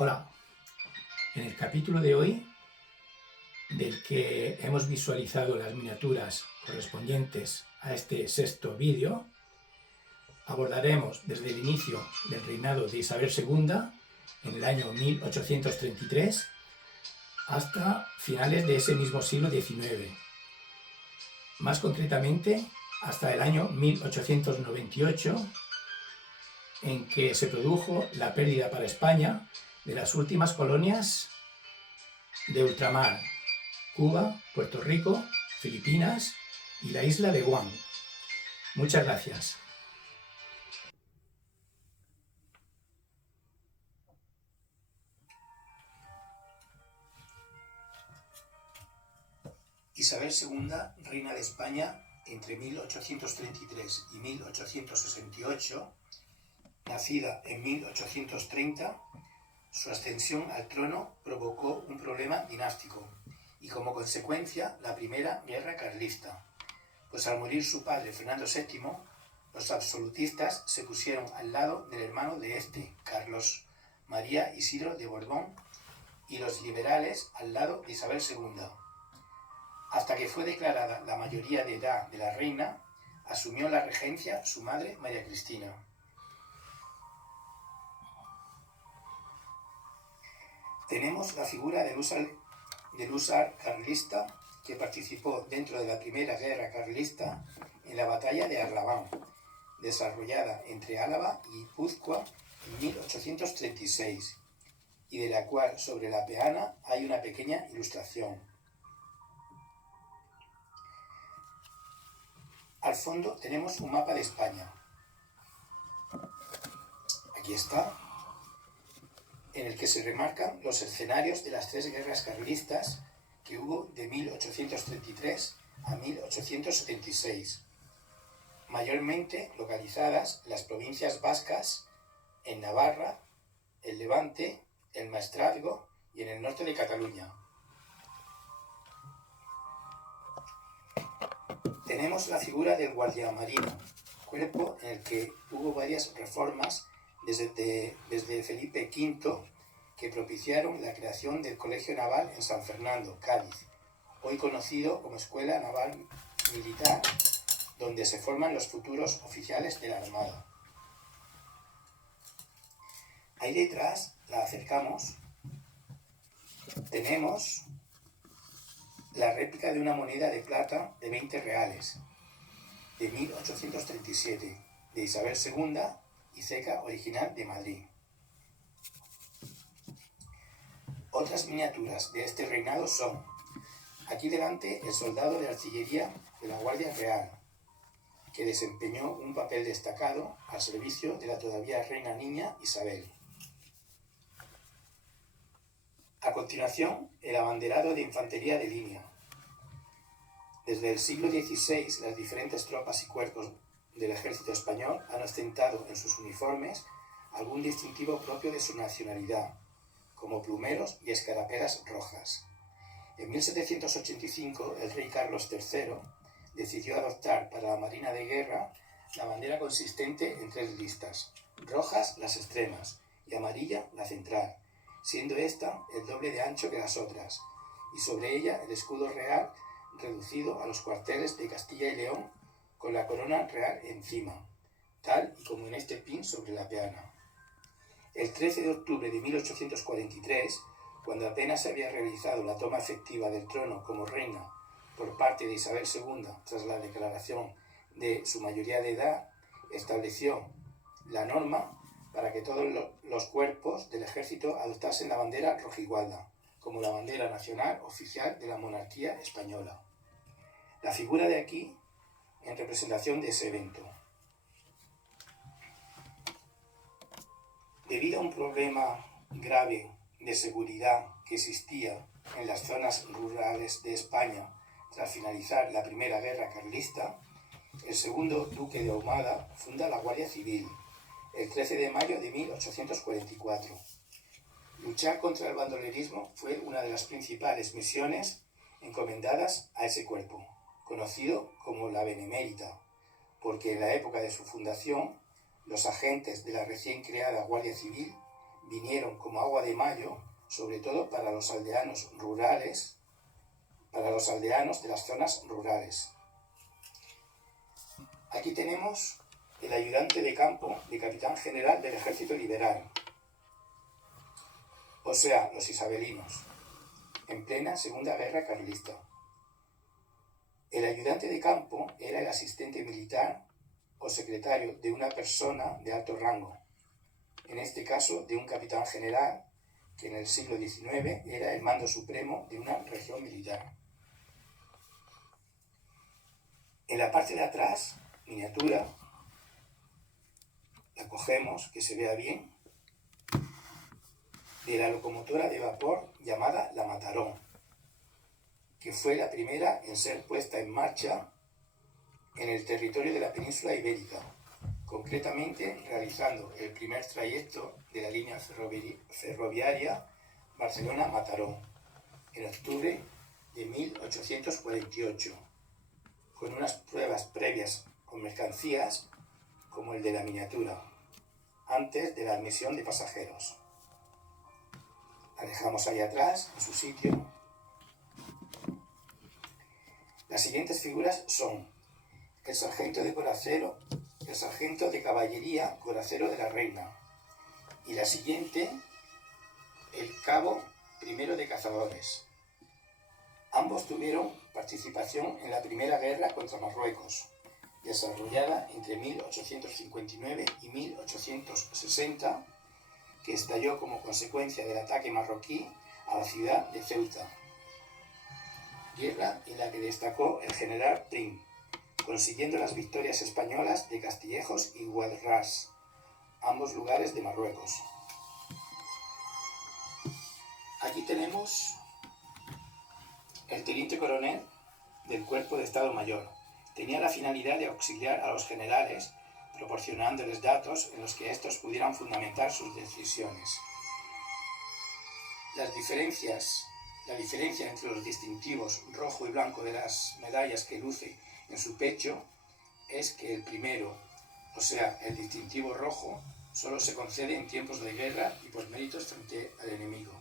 Hola, en el capítulo de hoy, del que hemos visualizado las miniaturas correspondientes a este sexto vídeo, abordaremos desde el inicio del reinado de Isabel II, en el año 1833, hasta finales de ese mismo siglo XIX. Más concretamente, hasta el año 1898, en que se produjo la pérdida para España de las últimas colonias de ultramar: Cuba, Puerto Rico, Filipinas y la isla de Guam. Muchas gracias. Isabel II, reina de España entre 1833 y 1868, nacida en 1830, su ascensión al trono provocó un problema dinástico y como consecuencia la Primera Guerra Carlista, pues al morir su padre Fernando VII, los absolutistas se pusieron al lado del hermano de este, Carlos María Isidro de Borbón, y los liberales al lado de Isabel II. Hasta que fue declarada la mayoría de edad de la reina, asumió la regencia su madre María Cristina. Tenemos la figura del húsar carlista que participó dentro de la Primera Guerra Carlista en la batalla de Arlabán, desarrollada entre Álava y Guipúzcoa en 1836, y de la cual sobre la peana hay una pequeña ilustración. Al fondo tenemos un mapa de España. Aquí está, en el que se remarcan los escenarios de las tres guerras carlistas que hubo de 1833 a 1876, mayormente localizadas en las provincias vascas, en Navarra, el Levante, el Maestrazgo y en el norte de Cataluña. Tenemos la figura del guardiamarino, cuerpo en el que hubo varias reformas desde Felipe V, que propiciaron la creación del Colegio Naval en San Fernando, Cádiz, hoy conocido como Escuela Naval Militar, donde se forman los futuros oficiales de la Armada. Ahí detrás, la acercamos, tenemos la réplica de una moneda de plata de 20 reales, de 1837, de Isabel II y ceca original de Madrid. Otras miniaturas de este reinado son, aquí delante, el soldado de artillería de la Guardia Real, que desempeñó un papel destacado al servicio de la todavía reina niña Isabel. A continuación, el abanderado de infantería de línea. Desde el siglo XVI, las diferentes tropas y cuerpos del ejército español han ostentado en sus uniformes algún distintivo propio de su nacionalidad, como plumeros y escarapelas rojas. En 1785, el rey Carlos III decidió adoptar para la Marina de Guerra la bandera consistente en tres listas: rojas las extremas y amarilla la central, siendo esta el doble de ancho que las otras, y sobre ella el escudo real reducido a los cuarteles de Castilla y León con la corona real encima, tal y como en este pin sobre la peana. El 13 de octubre de 1843, cuando apenas se había realizado la toma efectiva del trono como reina por parte de Isabel II tras la declaración de su mayoría de edad, estableció la norma para que todos los cuerpos del ejército adoptasen la bandera rojigualda como la bandera nacional oficial de la monarquía española. La figura de aquí en representación de ese evento. Debido a un problema grave de seguridad que existía en las zonas rurales de España tras finalizar la Primera Guerra Carlista, el segundo duque de Ahumada funda la Guardia Civil el 13 de mayo de 1844. Luchar contra el bandolerismo fue una de las principales misiones encomendadas a ese cuerpo, conocido como la Benemérita, porque en la época de su fundación los agentes de la recién creada Guardia Civil vinieron como agua de mayo, sobre todo para los aldeanos rurales, para los aldeanos de las zonas rurales. Aquí tenemos el ayudante de campo de capitán general del Ejército Liberal, o sea, los isabelinos, en plena Segunda Guerra Carlista. El ayudante de campo era el asistente militar o secretario de una persona de alto rango, en este caso de un capitán general, que en el siglo XIX era el mando supremo de una región militar. En la parte de atrás, miniatura, la cogemos, que se vea bien, de la locomotora de vapor llamada la Mataró, que fue la primera en ser puesta en marcha en el territorio de la península ibérica, concretamente realizando el primer trayecto de la línea ferroviaria Barcelona-Mataró, en octubre de 1848, con unas pruebas previas con mercancías como el de la miniatura, antes de la admisión de pasajeros. La dejamos ahí atrás, en su sitio. Las siguientes figuras son el sargento de coracero, el sargento de caballería coracero de la Reina, y la siguiente, el cabo primero de cazadores. Ambos tuvieron participación en la Primera Guerra contra Marruecos, desarrollada entre 1859 y 1860, que estalló como consecuencia del ataque marroquí a la ciudad de Ceuta. Guerra en la que destacó el general Prim, consiguiendo las victorias españolas de Castillejos y Guadras, ambos lugares de Marruecos. Aquí tenemos el teniente coronel del Cuerpo de Estado Mayor. Tenía la finalidad de auxiliar a los generales, proporcionándoles datos en los que estos pudieran fundamentar sus decisiones. La diferencia entre los distintivos rojo y blanco de las medallas que luce en su pecho es que el primero, o sea, el distintivo rojo, solo se concede en tiempos de guerra y por méritos frente al enemigo.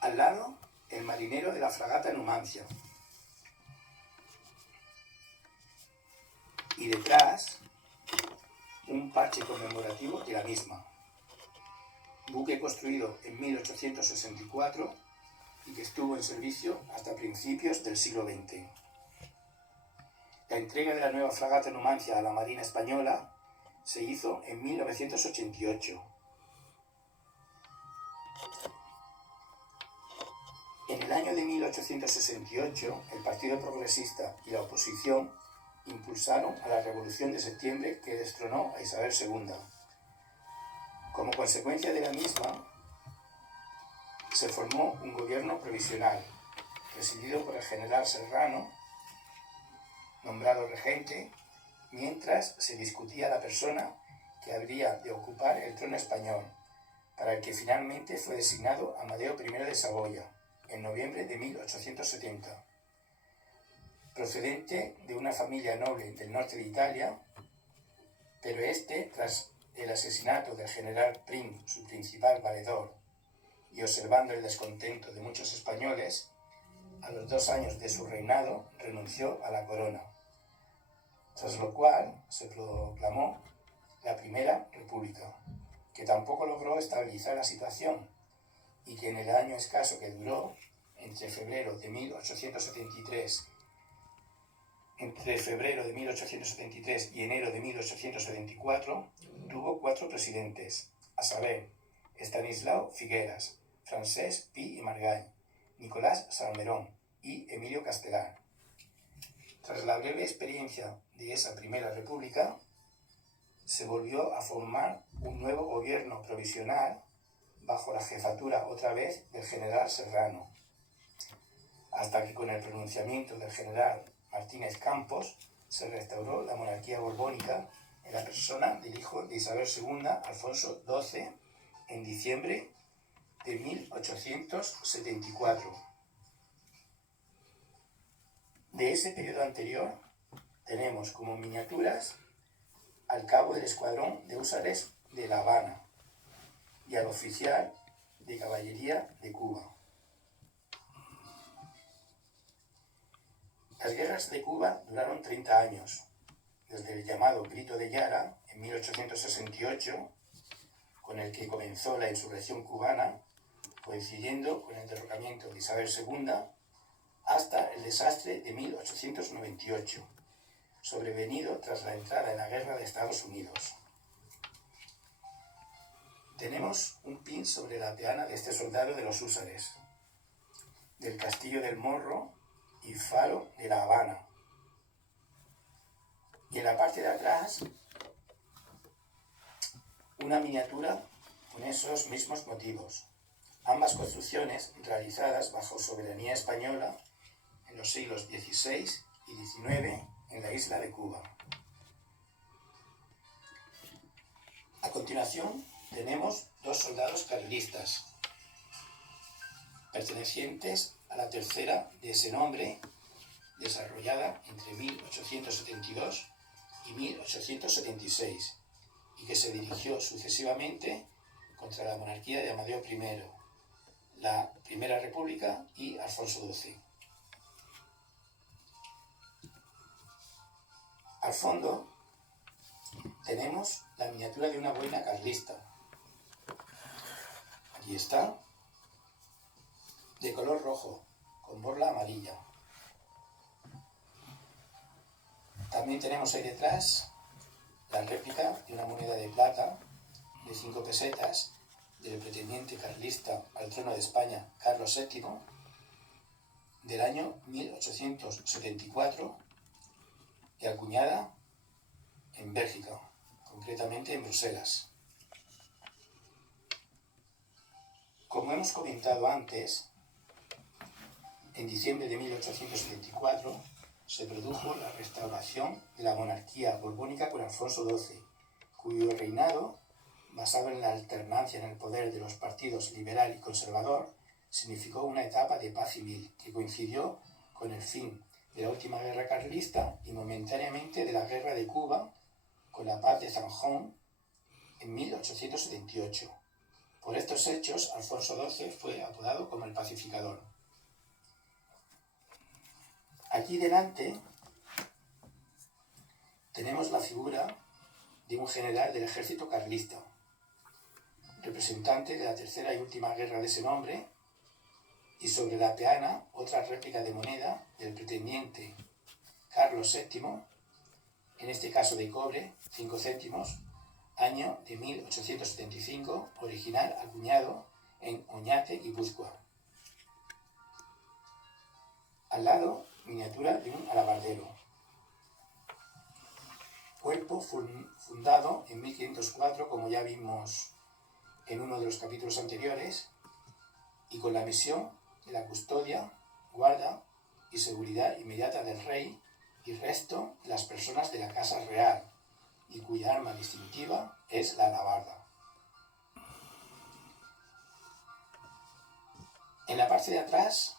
Al lado, el marinero de la fragata Numancia. Y detrás, un parche conmemorativo de la misma. Buque construido en 1864 y que estuvo en servicio hasta principios del siglo XX. La entrega de la nueva fragata Numancia a la Marina Española se hizo en 1988. En el año de 1868, el Partido Progresista y la oposición impulsaron a la Revolución de Septiembre que destronó a Isabel II. Como consecuencia de la misma, se formó un gobierno provisional, presidido por el general Serrano, nombrado regente, mientras se discutía la persona que habría de ocupar el trono español, para el que finalmente fue designado Amadeo I de Saboya, en noviembre de 1870. Procedente de una familia noble del norte de Italia, pero tras el asesinato del general Prim, su principal valedor, y observando el descontento de muchos españoles, a los 2 años de su reinado renunció a la corona, tras lo cual se proclamó la Primera República, que tampoco logró estabilizar la situación y que en el año escaso que duró, entre febrero de 1873 y enero de 1874, tuvo 4 presidentes, a saber, Estanislao Figueras, Francesc Pi i Margall, Nicolás Salmerón y Emilio Castelar. Tras la breve experiencia de esa Primera República, se volvió a formar un nuevo gobierno provisional bajo la jefatura otra vez del general Serrano, hasta que con el pronunciamiento del general Martínez Campos se restauró la monarquía borbónica en la persona del hijo de Isabel II, Alfonso XII, en diciembre de 1874. De ese periodo anterior tenemos como miniaturas al cabo del escuadrón de húsares de La Habana, y al oficial de caballería de Cuba. Las guerras de Cuba duraron 30 años, desde el llamado Grito de Yara en 1868, con el que comenzó la insurrección cubana, coincidiendo con el derrocamiento de Isabel II, hasta el desastre de 1898, sobrevenido tras la entrada en la guerra de Estados Unidos. Tenemos un pin sobre la peana de este soldado de los húsares, del Castillo del Morro y Faro de La Habana. Y en la parte de atrás, una miniatura con esos mismos motivos. Ambas construcciones realizadas bajo soberanía española en los siglos XVI y XIX en la isla de Cuba. A continuación tenemos dos soldados carlistas, pertenecientes a la tercera de ese nombre, desarrollada entre 1872 y 1876, y que se dirigió sucesivamente contra la monarquía de Amadeo I, la Primera República y Alfonso XII. Al fondo tenemos la miniatura de una boina carlista. Aquí está, de color rojo, con borla amarilla. También tenemos ahí detrás la réplica de una moneda de plata de 5 pesetas del pretendiente carlista al trono de España, Carlos VII, del año 1874 y acuñada en Bélgica, concretamente en Bruselas. Como hemos comentado antes, en diciembre de 1874 se produjo la restauración de la monarquía borbónica con Alfonso XII, cuyo reinado, basado en la alternancia en el poder de los partidos liberal y conservador, significó una etapa de paz civil que coincidió con el fin de la última guerra carlista y momentáneamente de la guerra de Cuba con la paz de Zanjón en 1878. Por estos hechos, Alfonso XII fue apodado como el pacificador. Aquí delante tenemos la figura de un general del ejército carlista, representante de la tercera y última guerra de ese nombre, y sobre la peana otra réplica de moneda del pretendiente Carlos VII, en este caso de cobre, 5 céntimos, año de 1875, original acuñado en Oñate, Guipúzcoa. Al lado, miniatura de un alabardero. Cuerpo fundado en 1504, como ya vimos en uno de los capítulos anteriores, y con la misión de la custodia, guarda y seguridad inmediata del rey y resto de las personas de la Casa Real, y cuya arma distintiva es la alabarda. En la parte de atrás,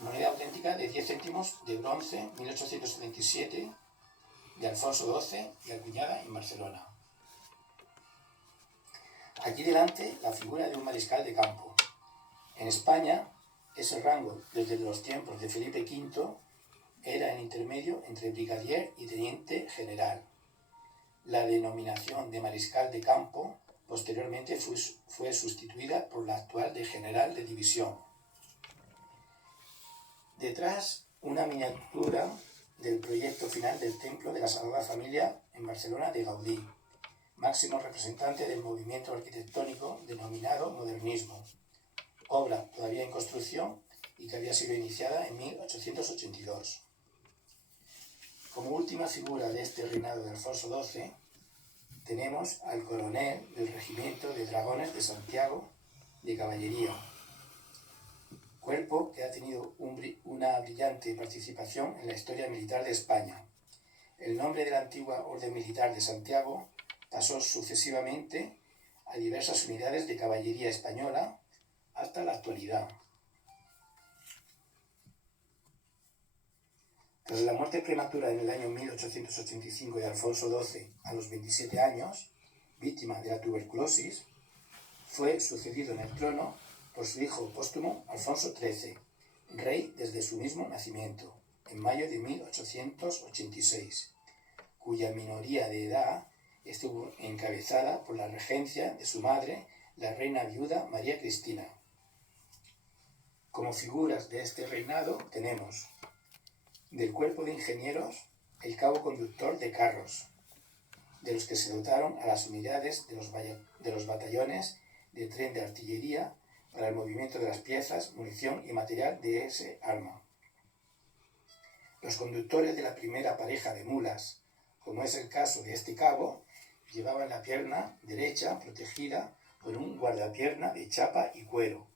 moneda auténtica de 10 céntimos de bronce, 1877, de Alfonso XII y acuñada en Barcelona. Aquí delante, la figura de un mariscal de campo. En España, ese rango, desde los tiempos de Felipe V, era el intermedio entre brigadier y teniente general. La denominación de mariscal de campo posteriormente fue sustituida por la actual de general de división. Detrás, una miniatura del proyecto final del Templo de la Sagrada Familia en Barcelona de Gaudí, máximo representante del movimiento arquitectónico denominado modernismo, obra todavía en construcción y que había sido iniciada en 1882. Como última figura de este reinado de Alfonso XII, tenemos al coronel del Regimiento de Dragones de Santiago de Caballería, cuerpo que ha tenido una brillante participación en la historia militar de España. El nombre de la antigua Orden Militar de Santiago pasó sucesivamente a diversas unidades de caballería española hasta la actualidad. Tras la muerte prematura en el año 1885 de Alfonso XII a los 27 años, víctima de la tuberculosis, fue sucedido en el trono por su hijo póstumo Alfonso XIII, rey desde su mismo nacimiento, en mayo de 1886, cuya minoría de edad estuvo encabezada por la regencia de su madre, la reina viuda María Cristina. Como figuras de este reinado tenemos del cuerpo de ingenieros el cabo conductor de carros, de los que se dotaron a las unidades de los batallones de tren de artillería para el movimiento de las piezas, munición y material de ese arma. Los conductores de la primera pareja de mulas, como es el caso de este cabo, llevaban la pierna derecha protegida por un guardapierna de chapa y cuero,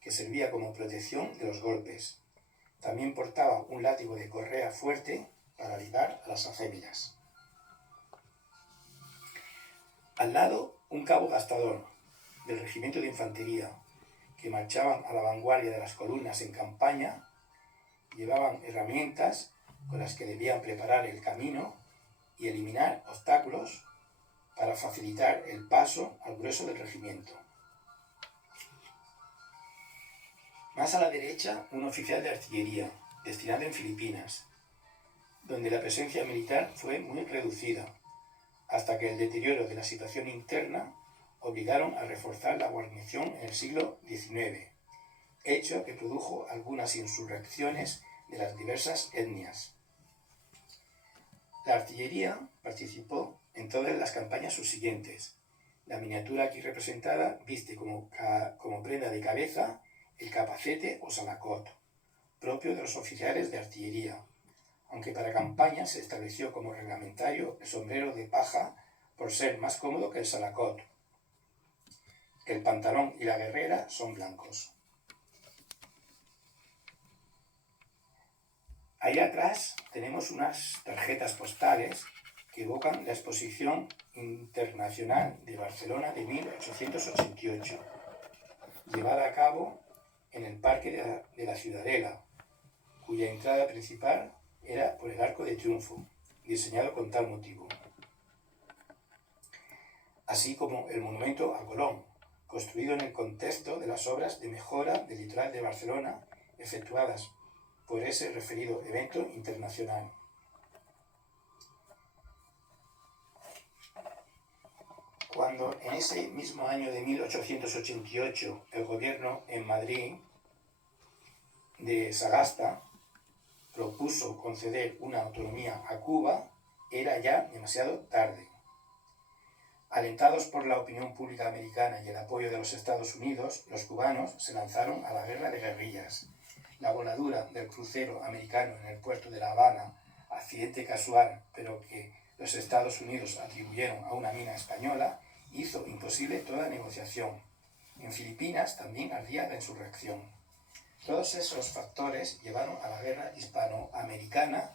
que servía como protección de los golpes. También portaba un látigo de correa fuerte para ligar a las acémilas. Al lado, un cabo gastador del regimiento de infantería, que marchaban a la vanguardia de las columnas en campaña, llevaban herramientas con las que debían preparar el camino y eliminar obstáculos para facilitar el paso al grueso del regimiento. Más a la derecha, un oficial de artillería, destinado en Filipinas, donde la presencia militar fue muy reducida, hasta que el deterioro de la situación interna obligaron a reforzar la guarnición en el siglo XIX, hecho que produjo algunas insurrecciones de las diversas etnias. La artillería participó en todas las campañas subsiguientes. La miniatura aquí representada viste como prenda de cabeza el capacete o salacot, propio de los oficiales de artillería, aunque para campañas se estableció como reglamentario el sombrero de paja por ser más cómodo que el salacot. El pantalón y la guerrera son blancos. Ahí atrás tenemos unas tarjetas postales que evocan la Exposición Internacional de Barcelona de 1888, llevada a cabo en el Parque de la Ciudadela, cuya entrada principal era por el Arco de Triunfo, diseñado con tal motivo. Así como el monumento a Colón, construido en el contexto de las obras de mejora del litoral de Barcelona efectuadas por ese referido evento internacional. Cuando en ese mismo año de 1888 el gobierno en Madrid de Sagasta propuso conceder una autonomía a Cuba, era ya demasiado tarde. Alentados por la opinión pública americana y el apoyo de los Estados Unidos, los cubanos se lanzaron a la guerra de guerrillas. La voladura del crucero americano en el puerto de La Habana, accidente casual, pero que los Estados Unidos atribuyeron a una mina española, hizo imposible toda negociación. En Filipinas también ardía la insurrección. Todos esos factores llevaron a la guerra hispanoamericana,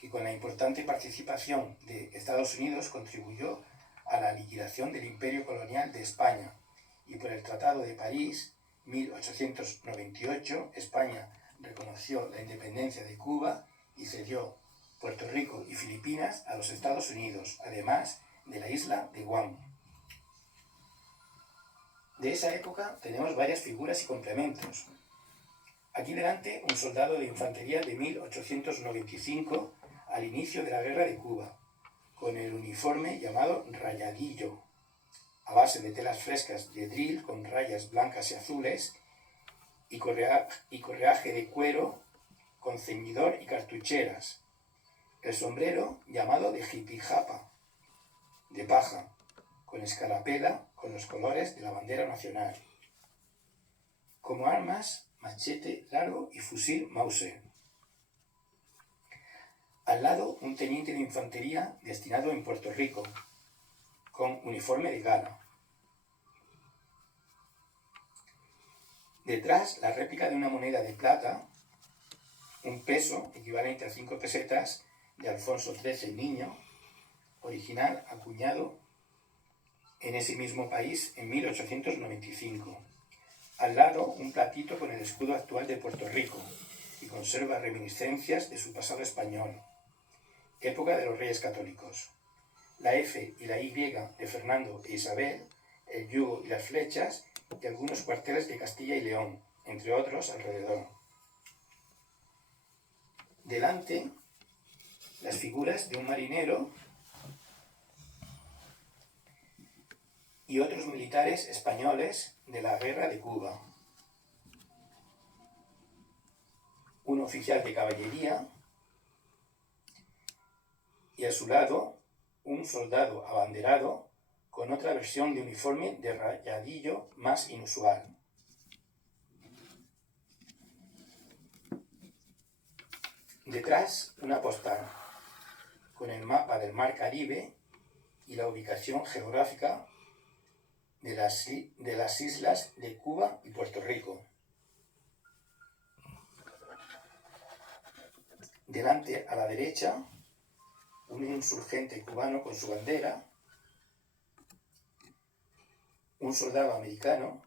que con la importante participación de Estados Unidos contribuyó a la liquidación del imperio colonial de España, y por el Tratado de París, 1898, España reconoció la independencia de Cuba y cedió Puerto Rico y Filipinas a los Estados Unidos, además de la isla de Guam. De esa época tenemos varias figuras y complementos. Aquí delante un soldado de infantería de 1895 al inicio de la Guerra de Cuba, con el uniforme llamado rayadillo, a base de telas frescas de drill con rayas blancas y azules y correaje de cuero con ceñidor y cartucheras. El sombrero llamado de jipijapa, de paja, con escarapela con los colores de la bandera nacional. Como armas, machete largo y fusil Mauser. Al lado, un teniente de infantería destinado en Puerto Rico, con uniforme de gala. Detrás, la réplica de una moneda de plata, un peso equivalente a 5 pesetas, de Alfonso XIII Niño, original acuñado en ese mismo país en 1895. Al lado, un platito con el escudo actual de Puerto Rico, y conserva reminiscencias de su pasado español, época de los Reyes Católicos. La F y la Y de Fernando e Isabel el yugo y las flechas y algunos cuarteles de Castilla y León, entre otros alrededor. Delante, las figuras de un marinero y otros militares españoles de la Guerra de Cuba. Un oficial de caballería y a su lado un soldado abanderado con otra versión de uniforme de rayadillo más inusual. Detrás, una postal con el mapa del Mar Caribe y la ubicación geográfica de las islas de Cuba y Puerto Rico. Delante, a la derecha, un insurgente cubano con su bandera, un soldado americano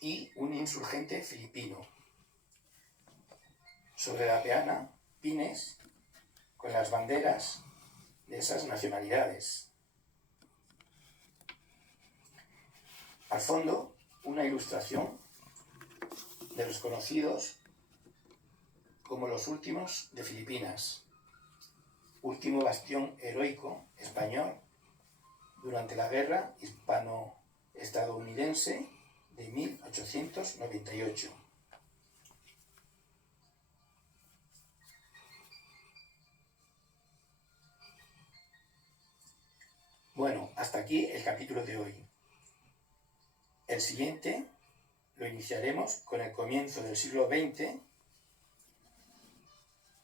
y un insurgente filipino. Sobre la peana, pines con las banderas de esas nacionalidades. Al fondo, una ilustración de los conocidos como los últimos de Filipinas, último bastión heroico español durante la guerra hispano-estadounidense de 1898. Bueno, hasta aquí el capítulo de hoy. El siguiente lo iniciaremos con el comienzo del siglo XX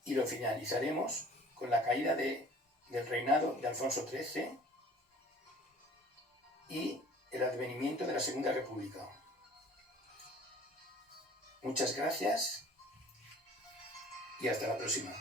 y lo finalizaremos con la caída del reinado de Alfonso XIII y el advenimiento de la Segunda República. Muchas gracias y hasta la próxima.